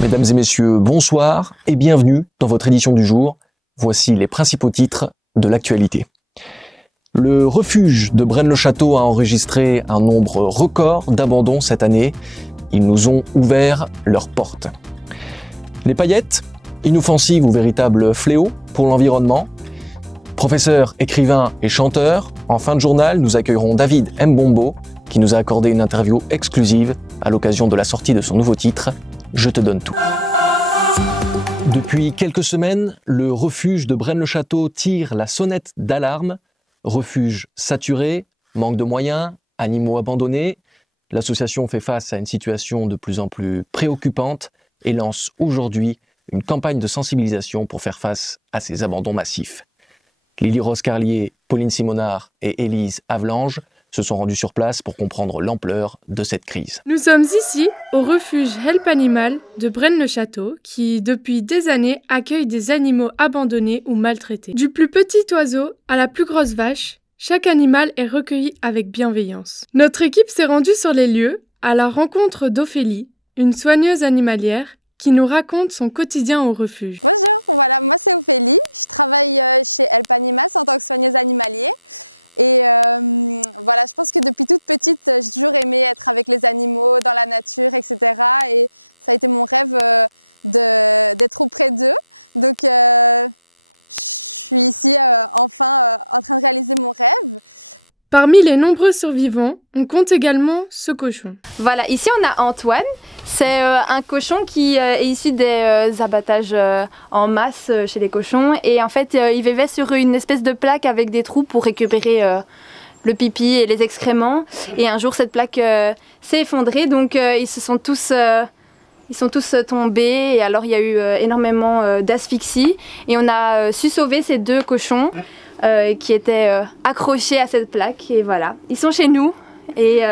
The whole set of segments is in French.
Mesdames et messieurs, bonsoir et bienvenue dans votre édition du jour. Voici les principaux titres de l'actualité. Le refuge de Braine-le-Château a enregistré un nombre record d'abandons cette année. Ils nous ont ouvert leurs portes. Les paillettes, inoffensives ou véritable fléau pour l'environnement. Professeur, écrivain et chanteur, en fin de journal, nous accueillerons David Mbombo qui nous a accordé une interview exclusive à l'occasion de la sortie de son nouveau titre « Je te donne tout ». Depuis quelques semaines, le refuge de Braine-le-Château tire la sonnette d'alarme. Refuge saturé, manque de moyens, animaux abandonnés. L'association fait face à une situation de plus en plus préoccupante et lance aujourd'hui une campagne de sensibilisation pour faire face à ces abandons massifs. Lily Rose Carlier, Pauline Simonard et Élise Avelange se sont rendues sur place pour comprendre l'ampleur de cette crise. Nous sommes ici au refuge Help Animal de Braine-le-Château qui, depuis des années, accueille des animaux abandonnés ou maltraités. Du plus petit oiseau à la plus grosse vache, chaque animal est recueilli avec bienveillance. Notre équipe s'est rendue sur les lieux à la rencontre d'Ophélie, une soigneuse animalière qui nous raconte son quotidien au refuge. Bonjour, voilà, moi c'est Ophélie. Je travaille chez Help Animal en tant que soigneuse animalière. Et voilà, je pense que depuis toute petite, j'ai toujours aimé être avec les animaux, dans la nature, etc. Et ça a été mon rêve d'être auprès d'eux. Donc, je suis ici enfin en train de réaliser mon rêve. Parmi les nombreux survivants, on compte également ce cochon. Voilà, ici on a Antoine. C'est un cochon qui est issu des abattages en masse chez les cochons. Et en fait, il vivait sur une espèce de plaque avec des trous pour récupérer le pipi et les excréments. Et un jour, cette plaque s'est effondrée, donc ils sont tous tombés. Et alors, il y a eu énormément d'asphyxie. Et on a su sauver ces deux cochons qui étaient accrochés à cette plaque. Et voilà, ils sont chez nous. Et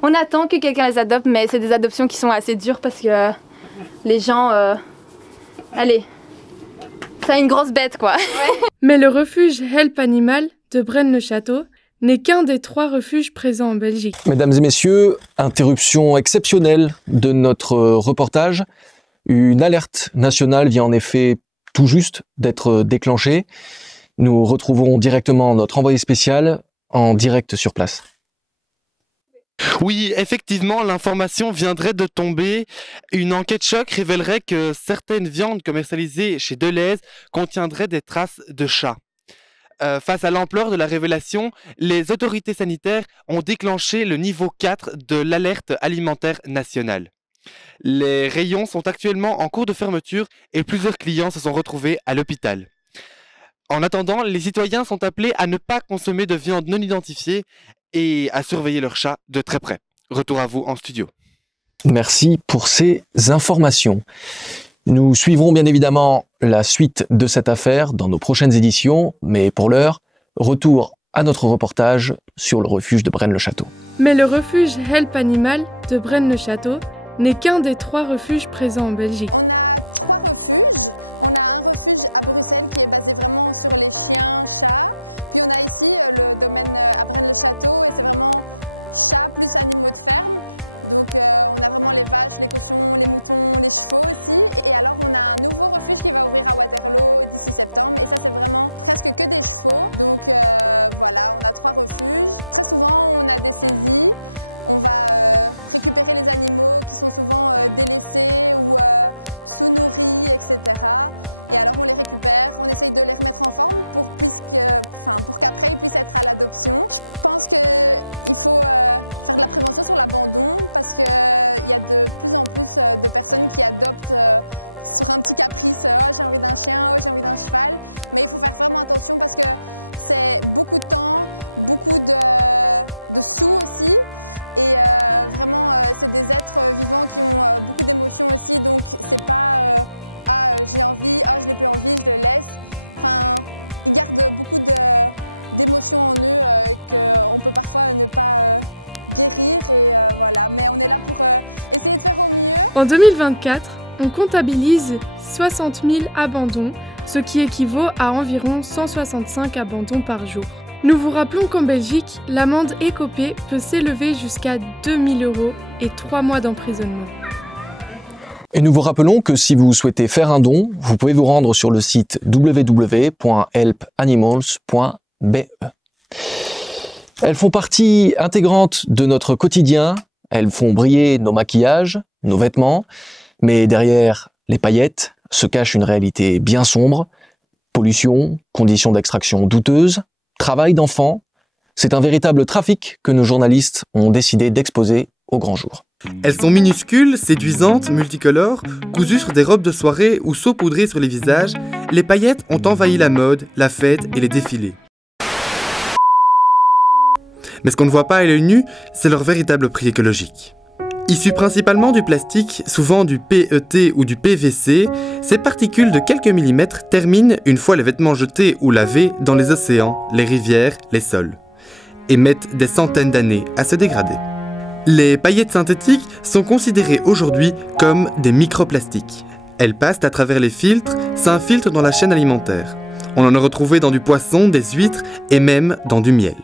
on attend que quelqu'un les adopte, mais c'est des adoptions qui sont assez dures parce que les gens... Allez, c'est une grosse bête, quoi. Mais le refuge Help Animal de Braine-le-Château n'est qu'un des 3 refuges présents en Belgique. Mesdames et messieurs, interruption exceptionnelle de notre reportage. Une alerte nationale vient en effet tout juste d'être déclenchée. Nous retrouvons directement notre envoyé spécial en direct sur place. Oui, effectivement, l'information viendrait de tomber. Une enquête choc révélerait que certaines viandes commercialisées chez Delhaize contiendraient des traces de chats. Face à l'ampleur de la révélation, les autorités sanitaires ont déclenché le niveau 4 de l'alerte alimentaire nationale. Les rayons sont actuellement en cours de fermeture et plusieurs clients se sont retrouvés à l'hôpital. En attendant, les citoyens sont appelés à ne pas consommer de viande non identifiée et à surveiller leurs chats de très près. Retour à vous en studio. Merci pour ces informations. Nous suivrons bien évidemment la suite de cette affaire dans nos prochaines éditions, mais pour l'heure, retour à notre reportage sur le refuge de Braine-le-Château. Mais le refuge Help Animal de Braine-le-Château n'est qu'un des 3 refuges présents en Belgique. On a 3 refuges. On a un refuge à Bruxelles qui est basé vraiment sur les chiens, chats. Puis on a ici le domaine à Braine-le-Château et c'est vraiment chats plus animaux de ferme. Donc on a vraiment les vaches, les cochons, les moutons, les chevaux aussi. Et alors on a un nouveau refuge qui va ouvrir à Waterloo d'ici septembre. Et ça c'est vraiment presque que des chevaux. Donc voilà, on a 3 refuges. Très souvent on a des saisies. On va récupérer les animaux qui sont souvent délaissés ou sous-nourris, etc. Et alors on les récupère, on essaye de les remettre en forme pour qu'après ils puissent être à l'adoption. Je pense qu'il faut faire de la prévention sur l'abandon parce qu'il y a de plus en plus de personnes qui adoptent sur un petit caprice. Oh, j'ai envie d'un chien, oh, j'ai envie d'un cheval. Mais il faut faire vraiment attention parce que c'est beaucoup de temps, beaucoup de sous aussi. Et vraiment, c'est des êtres vivants qui ont beaucoup d'émotions aussi. Donc, c'est pas ah, j'ai envie, ah, je n'ai plus envie, je le laisse. Enfin, ils gardent beaucoup d'émotions en eux qu'on peut parfois ne pas guérir. Et voilà. Mais on est là pour essayer de faire au mieux. En 2024, on comptabilise 60 000 abandons, ce qui équivaut à environ 165 abandons par jour. Nous vous rappelons qu'en Belgique, l'amende écopée peut s'élever jusqu'à 2 000 € et 3 mois d'emprisonnement. Et nous vous rappelons que si vous souhaitez faire un don, vous pouvez vous rendre sur le site www.helpanimals.be. Elles font partie intégrante de notre quotidien, elles font briller nos maquillages, nos vêtements, mais derrière les paillettes se cache une réalité bien sombre. Pollution, conditions d'extraction douteuses, travail d'enfants. C'est un véritable trafic que nos journalistes ont décidé d'exposer au grand jour. Elles sont minuscules, séduisantes, multicolores, cousues sur des robes de soirée ou saupoudrées sur les visages. Les paillettes ont envahi la mode, la fête et les défilés. Mais ce qu'on ne voit pas à l'œil nu, c'est leur véritable prix écologique. Issus principalement du plastique, souvent du PET ou du PVC, ces particules de quelques millimètres terminent, une fois les vêtements jetés ou lavés, dans les océans, les rivières, les sols, et mettent des centaines d'années à se dégrader. Les paillettes synthétiques sont considérées aujourd'hui comme des microplastiques. Elles passent à travers les filtres, s'infiltrent dans la chaîne alimentaire. On en a retrouvé dans du poisson, des huîtres et même dans du miel.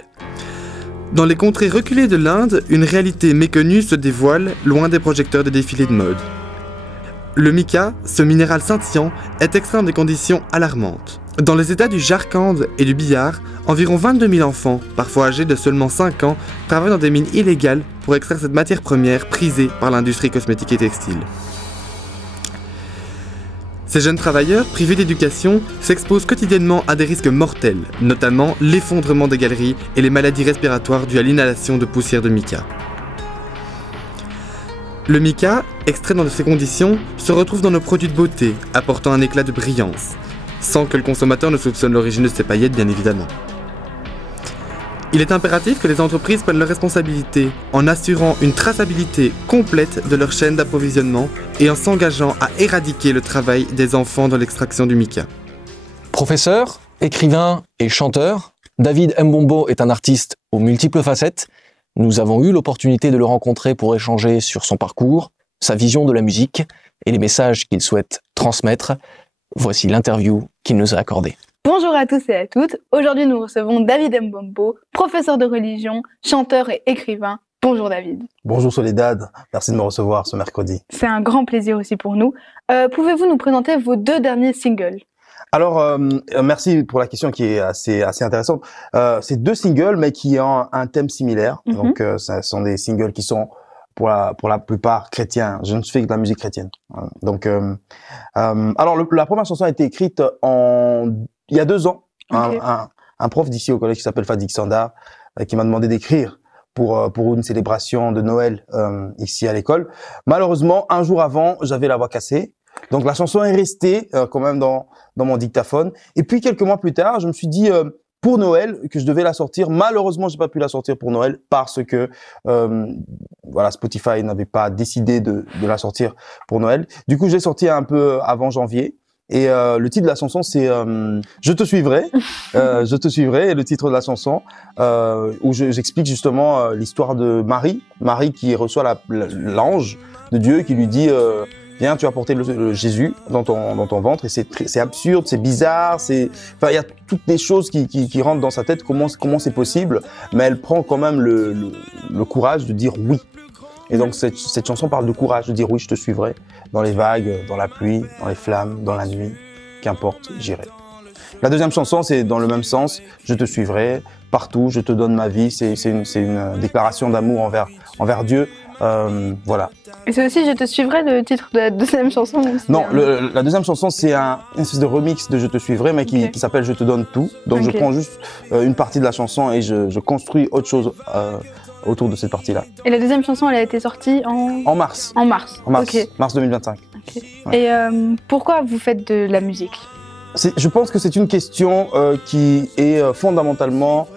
Dans les contrées reculées de l'Inde, une réalité méconnue se dévoile loin des projecteurs des défilés de mode. Le mica, ce minéral scintillant, est extrait dans des conditions alarmantes. Dans les états du Jharkhand et du Bihar, environ 22 000 enfants, parfois âgés de seulement 5 ans, travaillent dans des mines illégales pour extraire cette matière première prisée par l'industrie cosmétique et textile. Ces jeunes travailleurs, privés d'éducation, s'exposent quotidiennement à des risques mortels, notamment l'effondrement des galeries et les maladies respiratoires dues à l'inhalation de poussière de mica. Le mica, extrait dans ces conditions, se retrouve dans nos produits de beauté, apportant un éclat de brillance, sans que le consommateur ne soupçonne l'origine de ces paillettes, bien évidemment. Il est impératif que les entreprises prennent leurs responsabilités en assurant une traçabilité complète de leur chaîne d'approvisionnement et en s'engageant à éradiquer le travail des enfants dans l'extraction du mica. Professeur, écrivain et chanteur, David Mbombo est un artiste aux multiples facettes. Nous avons eu l'opportunité de le rencontrer pour échanger sur son parcours, sa vision de la musique et les messages qu'il souhaite transmettre. Voici l'interview qu'il nous a accordée. Bonjour à tous et à toutes, aujourd'hui nous recevons David Mbombo, professeur de religion, chanteur et écrivain. Bonjour David. Bonjour Soledad, merci de me recevoir ce mercredi. C'est un grand plaisir aussi pour nous. Pouvez-vous nous présenter vos 2 derniers singles ? Alors, merci pour la question qui est assez intéressante. C'est 2 singles mais qui ont un thème similaire, donc ce sont des singles qui sont pour la plupart chrétiens. Je ne fais que de la musique chrétienne. Donc, alors la première chanson a été écrite il y a 2 ans. Okay. Un prof d'ici au collège qui s'appelle Fadik Sanda qui m'a demandé d'écrire pour une célébration de Noël ici à l'école. Malheureusement, un jour avant, j'avais la voix cassée. Donc la chanson est restée quand même dans mon dictaphone. Et puis quelques mois plus tard, je me suis dit pour Noël que je devais la sortir. Malheureusement, j'ai pas pu la sortir pour Noël parce que voilà, Spotify n'avait pas décidé de la sortir pour Noël. Du coup, j'ai sorti un peu avant janvier. Et le titre de la chanson, c'est Je te suivrai. Je te suivrai. Et le titre de la chanson où j'explique justement l'histoire de Marie qui reçoit l'ange de Dieu qui lui dit viens, tu vas porter le Jésus dans ton ventre. Et c'est absurde, c'est bizarre, enfin il y a toutes les choses qui rentrent dans sa tête. Comment c'est possible? Mais elle prend quand même le courage de dire oui. Et donc cette chanson parle de courage, de dire oui, je te suivrai dans les vagues, dans la pluie, dans les flammes, dans la nuit, qu'importe, j'irai. La deuxième chanson, c'est dans le même sens, je te suivrai partout, je te donne ma vie. C'est une déclaration d'amour envers Dieu. Voilà. Et c'est aussi Je te suivrai le titre de la deuxième chanson? Non, la deuxième chanson, c'est une espèce de remix de Je te suivrai, mais qui s'appelle Je te donne tout. Donc je prends juste une partie de la chanson et je construis autre chose autour de cette partie-là. Et la deuxième chanson, elle a été sortie en mars. En mars. Okay. Mars 2025. Okay. Ouais. Et pourquoi vous faites de la musique? Je pense que c'est une question qui est fondamentalement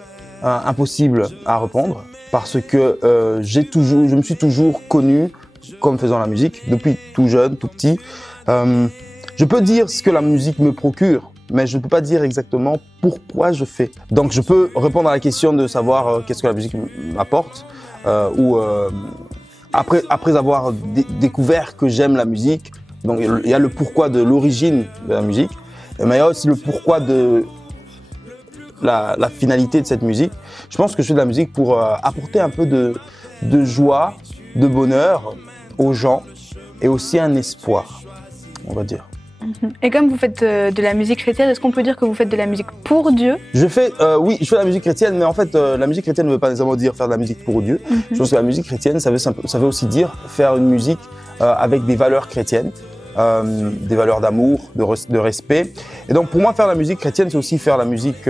impossible à répondre parce que je me suis toujours connu comme faisant la musique depuis tout jeune, tout petit. Je peux dire ce que la musique me procure, mais je ne peux pas dire exactement pourquoi je fais. Donc je peux répondre à la question de savoir qu'est-ce que la musique m'apporte après avoir découvert que j'aime la musique. Donc il y a le pourquoi de l'origine de la musique, mais il y a aussi le pourquoi de la finalité de cette musique. Je pense que je fais de la musique pour apporter un peu de joie, de bonheur aux gens et aussi un espoir, on va dire. Et comme vous faites de la musique chrétienne, est-ce qu'on peut dire que vous faites de la musique pour Dieu? Oui, je fais de la musique chrétienne, mais en fait, la musique chrétienne ne veut pas nécessairement dire faire de la musique pour Dieu. Je pense que la musique chrétienne, ça veut aussi dire faire une musique avec des valeurs chrétiennes, des valeurs d'amour, de respect. Et donc, pour moi, faire la musique chrétienne, c'est aussi faire la musique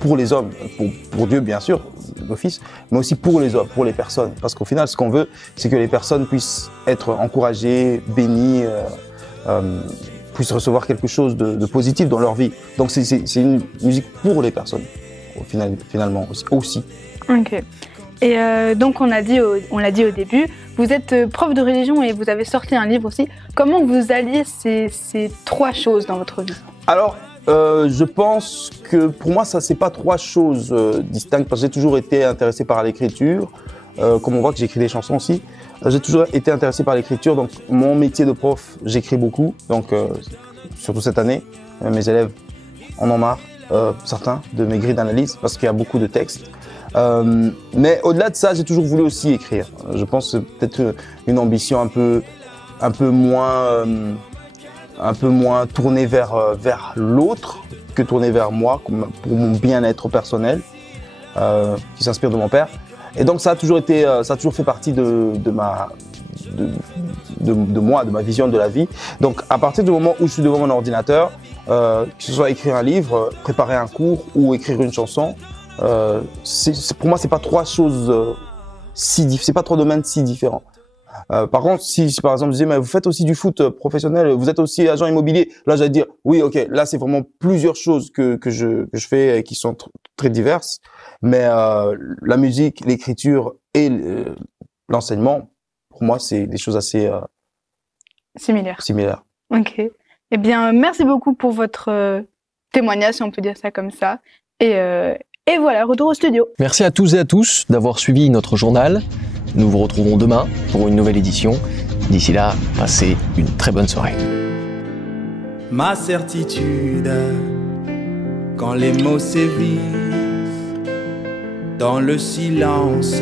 pour les hommes, pour Dieu, bien sûr, d'office, mais aussi pour les hommes, pour les personnes. Parce qu'au final, ce qu'on veut, c'est que les personnes puissent être encouragées, bénies, puissent recevoir quelque chose de positif dans leur vie. Donc c'est une musique pour les personnes, finalement aussi. Ok. Et donc on l'a dit au début, vous êtes prof de religion et vous avez sorti un livre aussi. Comment vous alliez ces trois choses dans votre vie? Alors, je pense que pour moi, ça c'est pas trois choses distinctes, parce que j'ai toujours été intéressé par l'écriture. Comme on voit que j'écris des chansons aussi. J'ai toujours été intéressé par l'écriture, donc mon métier de prof, j'écris beaucoup, donc surtout cette année, mes élèves en ont marre, certains, de mes grilles d'analyse, parce qu'il y a beaucoup de textes. Mais au-delà de ça, j'ai toujours voulu aussi écrire. Je pense que c'est peut-être une ambition un peu moins tournée vers l'autre que tournée vers moi, pour mon bien-être personnel, qui s'inspire de mon père. Et donc ça a toujours fait partie de moi, de ma vision de la vie. Donc à partir du moment où je suis devant mon ordinateur, que ce soit écrire un livre, préparer un cours ou écrire une chanson, pour moi c'est pas trois choses c'est pas trois domaines si différents. Par contre, si par exemple je disais mais vous faites aussi du foot professionnel, vous êtes aussi agent immobilier, là j'allais dire oui ok, là c'est vraiment plusieurs choses que je fais et qui sont très diverses. Mais la musique, l'écriture et l'enseignement, pour moi, c'est des choses assez similaires. Ok. Eh bien, merci beaucoup pour votre témoignage, si on peut dire ça comme ça. Et voilà, retour au studio. Merci à tous et à tous d'avoir suivi notre journal. Nous vous retrouvons demain pour une nouvelle édition. D'ici là, passez une très bonne soirée. Ma certitude, quand les mots sévissent, dans le silence